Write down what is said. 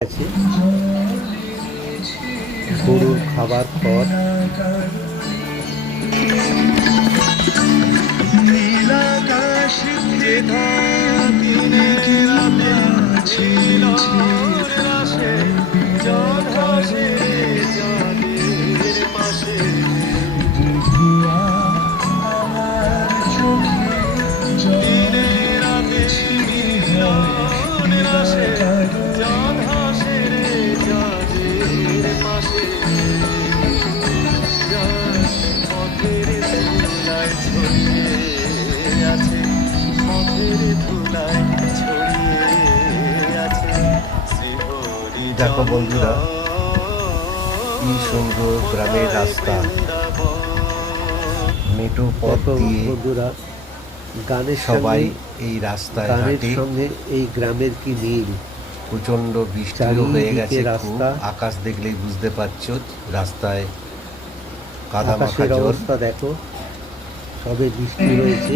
আছে গরুর খাবার খড়। দেখো বন্ধুরা, কি সুন্দর গ্রামের রাস্তা, মেঠো পথ দিয়ে বন্ধুরা, গানের সবাই সঙ্গে এই রাস্তায় গানের হাঁটে। সঙ্গে এই গ্রামের কি মিল! প্রচন্ড বৃষ্টিও হয়ে গেছে, খুব রাস্তা, আকাশ দেখলেই বুঝতে পারছো রাস্তায় কাদা মাখা আকাশের জল। অবস্থা দেখো, সবে বৃষ্টি হয়েছে।